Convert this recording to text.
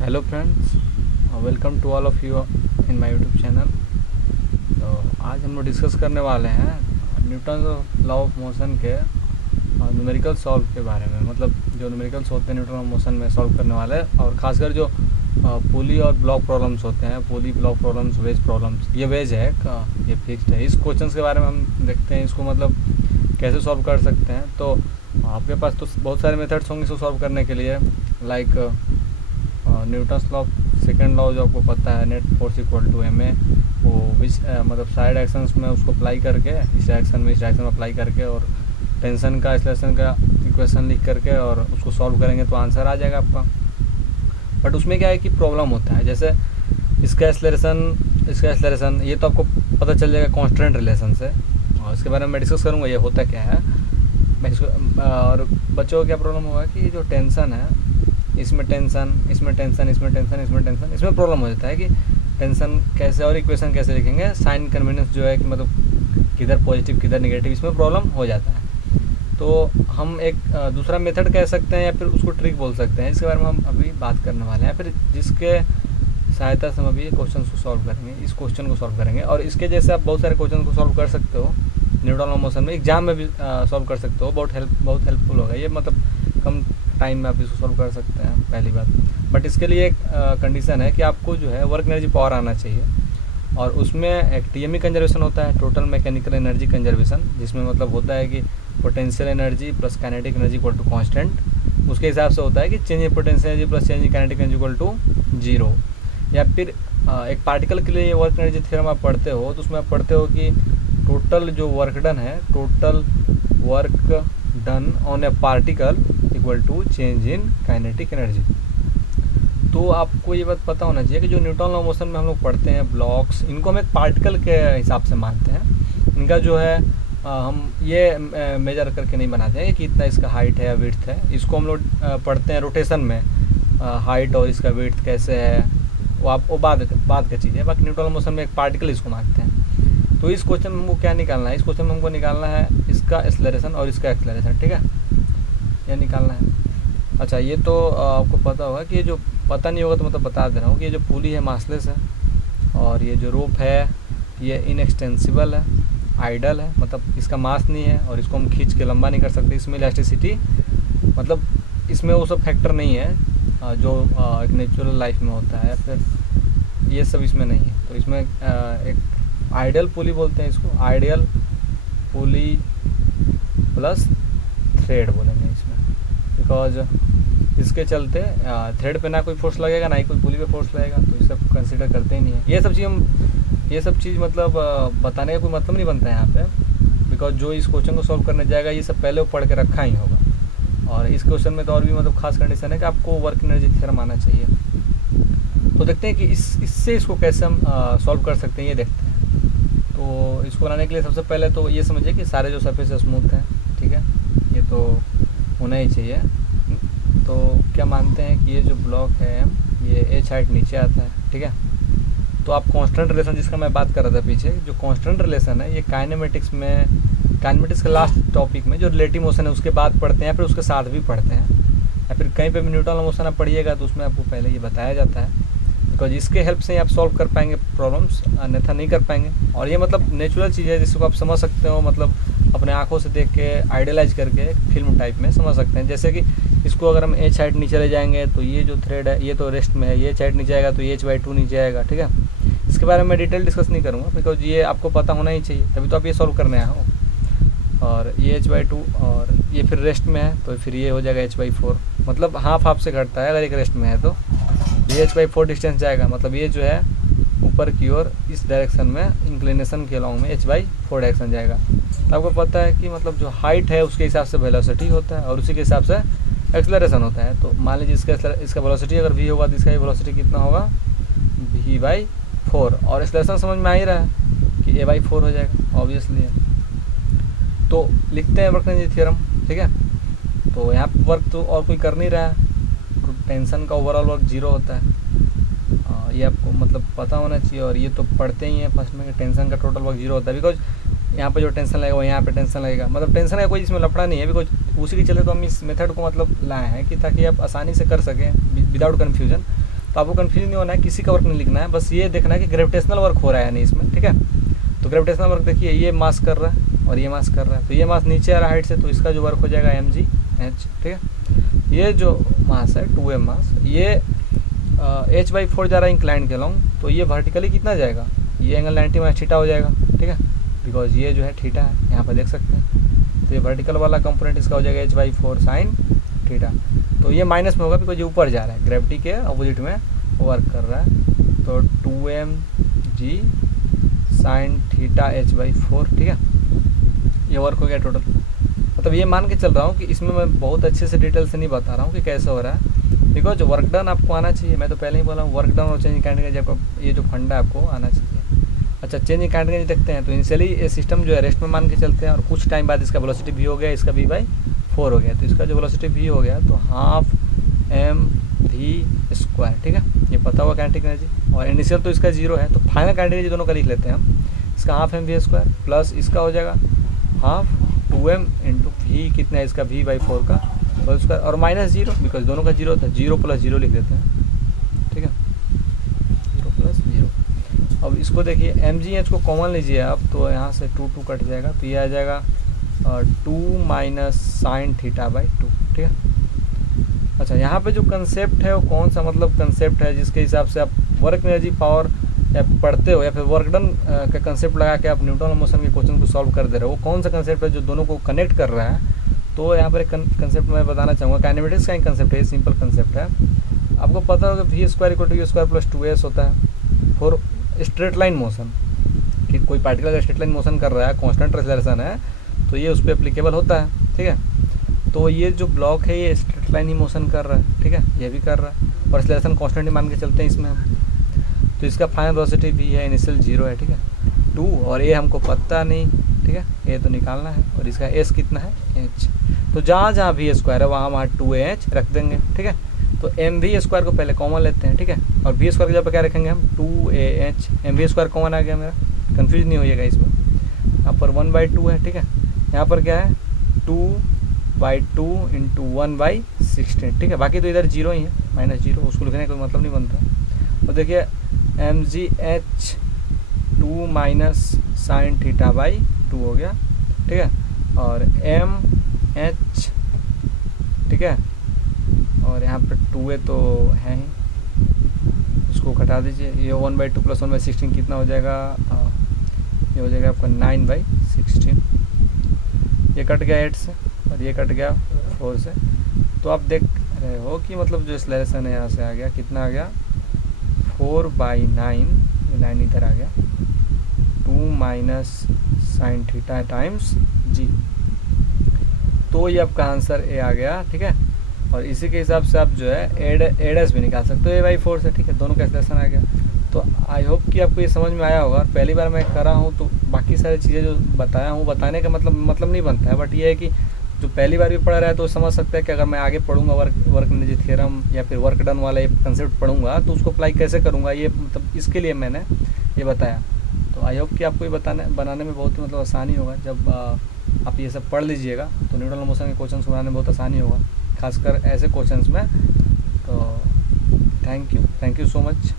Hello friends, welcome to all of you in my YouTube channel. तो आज हम लोग डिस्कस करने वाले हैं न्यूटन लॉ ऑफ मोशन के न्यूमेरिकल सॉल्व के बारे में। मतलब जो न्यूमेरिकल्स होते हैं न्यूटन ऑफ मोशन में सॉल्व करने वाले हैं, और ख़ासकर जो पुली और ब्लॉक प्रॉब्लम्स होते हैं, पुली ब्लॉक प्रॉब्लम्स, वेज प्रॉब्लम्स। ये वेज है ये फिक्स्ड है। इस क्वेश्चन के बारे में हम देखते हैं इसको मतलब कैसे सॉल्व कर सकते हैं। तो आपके पास तो बहुत सारे मेथड्स होंगे इसको सॉल्व करने के लिए, like Newton's law, second law जो आपको पता है, net force equal to m a, वो विच मतलब साइड एक्शंस में उसको अप्लाई करके, इस डायरेक्शन में इस डायरेक्शन में अप्लाई करके, और टेंशन का एक्सेलरेशन का इक्वेशन लिख करके और उसको सॉल्व करेंगे तो आंसर आ जाएगा आपका। बट उसमें क्या है कि प्रॉब्लम होता है, जैसे इसका एक्सेलरेशन ये तो आपको पता चल जाएगा कांस्टेंट रिलेशन से, और इसके बारे में मैं डिस्कस करूँगा ये होता क्या है। मैं इसको और बच्चों को क्या प्रॉब्लम होगा कि जो टेंशन है, इसमें टेंशन, इसमें टेंशन, इसमें टेंशन, इसमें टेंशन, इसमें प्रॉब्लम हो जाता है कि टेंशन कैसे और इक्वेशन कैसे लिखेंगे, साइन कन्वीनियंस जो है कि मतलब किधर पॉजिटिव किधर नेगेटिव, इसमें प्रॉब्लम हो जाता है। तो हम एक दूसरा मेथड कह सकते हैं या फिर उसको ट्रिक बोल सकते हैं, इसके बारे में हम अभी बात करने वाले हैं, फिर जिसके सहायता से हम अभी क्वेश्चन को सॉल्व करेंगे, इस क्वेश्चन को सॉल्व करेंगे। और इसके जैसे आप बहुत सारे क्वेश्चन को सॉल्व कर सकते हो न्यूटन ऑफ मोशन में, एग्जाम में भी सॉल्व कर सकते हो। बहुत हेल्पफुल होगा ये, मतलब कम टाइम में आप इसको सॉल्व कर सकते हैं, पहली बात। बट इसके लिए एक कंडीशन है कि आपको जो है वर्क एनर्जी पावर आना चाहिए, और उसमें एक टीएमई कंजर्वेशन होता है, टोटल मैकेनिकल एनर्जी कंजर्वेशन, जिसमें मतलब होता है कि potential energy plus kinetic energy equal to constant. उसके हिसाब से होता है कि change in potential energy plus change in kinetic energy equal to 0। या फिर एक पार्टिकल के लिए ये वर्क एनर्जी थ्योरम आप पढ़ते हो, तो उसमें आप पढ़ते हो कि टोटल जो वर्क डन है, total work done on a particle equal to change in kinetic energy. तो आपको ये बात पता होना चाहिए कि जो न्यूटन लॉ मोशन में हम लोग पढ़ते हैं ब्लॉक्स, इनको हम एक पार्टिकल के हिसाब से मानते हैं। इनका जो है हम ये मेजर करके नहीं बनाते हैं कि इतना इसका हाइट है या विड्थ है। इसको हम लोग पढ़ते हैं रोटेशन में, हाइट और इसका विड्थ कैसे है, वो बाद का चीज़ है। बाकी न्यूटन लॉ मोशन में एक पार्टिकल इसको मानते हैं। तो इस क्वेश्चन में हमको क्या निकालना है, इस क्वेश्चन में हमको निकालना है इसका एक्सेलरेशन और इसका एक्सेलरेशन, ठीक है, ये निकालना है। अच्छा, ये तो आपको पता होगा कि ये जो पता नहीं होगा तो मतलब बता दे रहा हूँ कि ये जो पुली है मासलेस है, और ये जो रोप है ये इनएक्सटेंसिबल है, आइडल है, मतलब इसका मास नहीं है और इसको हम खींच के लंबा नहीं कर सकते। इसमें इलास्टिसिटी मतलब इसमें वो सब फैक्टर नहीं है जो एक नेचुरल लाइफ में होता है, फिर ये सब इसमें नहीं है। तो इसमें एक आइडियल पुली बोलते हैं इसको, आइडियल पुली प्लस थ्रेड बोलेंगे इसमें, बिकॉज इसके चलते थ्रेड पे ना कोई फोर्स लगेगा ना ही कोई पुली पे फोर्स लगेगा, तो ये सब कंसिडर करते ही नहीं है। ये सब चीज़ मतलब बताने का कोई मतलब नहीं बनता है यहाँ पे, बिकॉज जो इस क्वेश्चन को सॉल्व करने जाएगा ये सब पहले वो पढ़ के रखा ही होगा। और इस क्वेश्चन में तो और भी मतलब खास कंडीशन है कि आपको वर्क एनर्जी थ्योरम आना चाहिए। तो देखते हैं कि इससे इसको कैसे हम सॉल्व कर सकते हैं, ये देखते हैं। तो इसको बनाने के लिए सबसे पहले तो ये समझिए कि सारे जो सरफेस स्मूथ हैं, ठीक है, ये तो होना ही चाहिए। तो क्या मानते हैं कि ये जो ब्लॉक है ये एच हाइट नीचे आता है, ठीक है। तो आप कांस्टेंट रिलेशन जिसका मैं बात कर रहा था पीछे, जो कांस्टेंट रिलेशन है ये काइनेमेटिक्स के लास्ट टॉपिक में जो रिलेटिव मोशन है उसके बाद पढ़ते हैं, या फिर उसके साथ भी पढ़ते हैं, या फिर कहीं पे भी न्यूटन लॉ मोशन आप पढ़िएगा तो उसमें आपको पहले ये बताया जाता है, बिकॉज इसके हेल्प से ही आप सॉल्व कर पाएंगे प्रॉब्लम्स, अन्यथा नहीं कर पाएंगे। और ये मतलब नेचुरल चीज़ है जिसको आप समझ सकते हो, मतलब अपने आंखों से देख के आइडियलाइज करके फिल्म टाइप में समझ सकते हैं। जैसे कि इसको अगर हम एच हाइट नीचे ले जाएंगे तो ये जो थ्रेड है ये तो रेस्ट में है, ये एच हाइट नीचे आएगा तो ये h/2 नीचे आएगा, ठीक है। इसके बारे में मैं डिटेल डिस्कस नहीं करूँगा, बिकॉज ये आपको पता होना ही चाहिए, तभी तो आप ये सॉल्व करने आए हो। और ये h/2 और ये फिर रेस्ट में है तो फिर ये हो जाएगा h/4, मतलब हाफ से घटता है अगर एक रेस्ट में है तो ये h/4 डिस्टेंस जाएगा, मतलब ये जो है ऊपर की ओर इस डायरेक्शन में इंक्लिनेशन के अलॉन्ग में h/4 डायरेक्शन जाएगा। तो आपको पता है कि मतलब जो हाइट है उसके हिसाब से वेलोसिटी होता है और उसी के हिसाब से एक्सेलरेशन होता है। तो मान लीजिए इसका वेलोसिटी अगर v होगा तो इसका वेलोसिटी कितना होगा, v/4, और एक्सेलरेशन समझ में आ ही रहा है कि a/4 हो जाएगा, ऑब्वियसली है। तो लिखते हैं वर्क एनर्जी थ्योरम, ठीक है। तो यहाँ पर वर्क तो और कोई कर नहीं रहा है, तो टेंशन का ओवरऑल वर्क 0 होता है, ये आपको मतलब पता होना चाहिए। और ये तो पढ़ते ही हैं फर्स्ट में कि टेंशन का टोटल वर्क 0 होता है, बिकॉज यहाँ पे जो टेंशन लगेगा वो यहाँ पे टेंशन लगेगा, मतलब टेंशन का कोई इसमें लफड़ा नहीं है, बिकॉज उसी के चलते तो हम इस मेथड को मतलब लाए हैं कि ताकि आप आसानी से कर सकें विदाउट कन्फ्यूजन। तो आपको कन्फ्यूज नहीं होना है, किसी का वर्क नहीं लिखना है, बस ये देखना है कि ग्रेविटेशनल वर्क हो रहा है नहीं इसमें, ठीक है। तो ग्रेविटेशनल वर्क देखिए, ये मास कर रहा है और ये मास कर रहा है, तो ये मास नीचे आ रहा है हाइट से, तो इसका जो वर्क हो जाएगा mgh, ठीक है। ये जो मास है 2m मास, ये h/4 जा रहा है इंक्लाइन के अलॉन्ग, तो ये वर्टिकली कितना जाएगा, ये एंगल 90 माइनस थीटा हो जाएगा, ठीक है, बिकॉज ये जो है थीटा है, यहाँ पर देख सकते हैं। तो ये वर्टिकल वाला कंपोनेंट इसका हो जाएगा h/4 साइन थीटा, तो ये माइनस में होगा बिकॉज ये ऊपर जा रहा है, ग्रेविटी के अपोजिट में वर्क कर रहा है। तो 2mg साइन थीटा h/4, ठीक है, ये वर्क हो गया टोटल। मतलब ये मान के चल रहा हूँ कि इसमें मैं बहुत अच्छे से डिटेल से नहीं बता रहा हूँ कि कैसे हो रहा है, बिकॉज वर्क डन आपको आना चाहिए। मैं तो पहले ही बोला हूँ, वर्क डन और चेंज इन काइनेटिक एनर्जी आपको, ये जो फंडा है आपको आना चाहिए। अच्छा, चेंज इन काइनेटिक एनर्जी देखते हैं। तो इनिशियली ये सिस्टम जो है रेस्ट में मान के चलते हैं, और कुछ टाइम बाद इसका वेलोसिटी v हो गया, इसका v/4 हो गया, तो इसका जो वेलोसिटी v हो गया तो हाफ mv², ठीक है, ये पता हुआ काइनेटिक एनर्जी। और इनिशियल तो इसका 0 है, तो फाइनल काइनेटिक एनर्जी दोनों का लिख लेते हैं हम। इसका हाफ mv² प्लस इसका हो जाएगा हाफ 2m इंटू v, कितना है इसका v/4 का होल स्क्वायर, और माइनस 0 बिकॉज दोनों का 0 था, 0 + 0 लिख देते हैं, ठीक है, 0 + 0। अब इसको देखिए mgh को कॉमन लीजिए आप, तो यहाँ से 2 2 कट जाएगा, तो ये आ जाएगा 2 माइनस साइन थीटा/2, ठीक है। अच्छा, यहाँ पे जो कंसेप्ट है वो कौन सा मतलब कंसेप्ट है जिसके हिसाब से आप वर्क एनर्जी पावर या पढ़ते हो, या फिर वर्क डन का कंसेप्ट लगा के आप न्यूटन मोशन के क्वेश्चन को सॉल्व कर दे रहे हो, वो कौन सा कंसेप्ट है जो दोनों को कनेक्ट कर रहा है। तो यहाँ पर एक कंसेप्ट मैं बताना चाहूँगा, काइनेमेटिक्स का एक कंसेप्ट है, सिंपल कंसेप्ट है। आपको पता होगा v² = u² + 2s होता है फॉर स्ट्रेट लाइन मोशन, कि कोई पार्टिकल अगर स्ट्रेट लाइन मोशन कर रहा है, कांस्टेंट एक्सेलरेशन है, तो ये उस पर एप्लीकेबल होता है, ठीक है। तो ये जो ब्लॉक है ये स्ट्रेट लाइन ही मोशन कर रहा है, ठीक है, ये भी कर रहा है, और एक्सेलरेशन कांस्टेंट ही मान के चलते हैं इसमें हम। तो इसका फाइनल वेलोसिटी v है, इनिशियल 0 है, ठीक है, 2, और ये हमको पता नहीं, ठीक है, ये तो निकालना है, और इसका s कितना है h। तो जहाँ जहाँ v² है वहाँ 2ah रख देंगे, ठीक है। तो mv² को पहले कॉमन लेते हैं, ठीक है, और v² की जगह पर क्या रखेंगे हम 2ah, mv² कॉमन आ गया मेरा, कन्फ्यूज नहीं होइएगा इसमें। यहाँ पर 1/2 है, ठीक है, यहाँ पर क्या है 2/2 इंटू 1/16, ठीक है, बाकी तो इधर 0 ही है, -0, उसको लिखने का कोई मतलब नहीं बनता। तो देखिए mgh 2 माइनस साइन थीटा/2 हो गया, ठीक है, और mh, ठीक है, और यहाँ पर 2a तो है ही, उसको घटा दीजिए, ये 1/2 + 1/16 कितना हो जाएगा, ये हो जाएगा आपका 9/16, ये कट गया 8 से और ये कट गया 4 से। तो आप देख रहे हो कि मतलब जो एक्सेलरेशन है यहाँ से आ गया, कितना आ गया 4/9, ये 9 इधर आ गया, 2 minus sine theta times g। तो ये आपका आंसर ए आ गया, ठीक है। और इसी के हिसाब से आप जो है एडस भी निकाल सकते हो a/4 से, ठीक है, दोनों का एक्सेलरेशन आ गया। तो आई होप कि आपको ये समझ में आया होगा। और पहली बार मैं कर रहा हूँ तो बाकी सारी चीज़ें जो बताया हूँ, बताने का मतलब नहीं बनता है, बट ये है कि जो पहली बार भी पढ़ रहा है तो समझ सकता है कि अगर मैं आगे पढ़ूंगा वर्क एनर्जी थ्योरम या फिर वर्क डन वाला ये कंसेप्ट पढ़ूंगा तो उसको अप्लाई कैसे करूँगा, ये मतलब इसके लिए मैंने ये बताया। तो आई होप कि आपको ये बनाने में बहुत ही मतलब आसानी होगा। जब आप ये सब पढ़ लीजिएगा तो न्यूटन मोशन के क्वेश्चन बनाने में बहुत आसानी होगा, खासकर ऐसे क्वेश्चंस में। तो थैंक यू सो मच।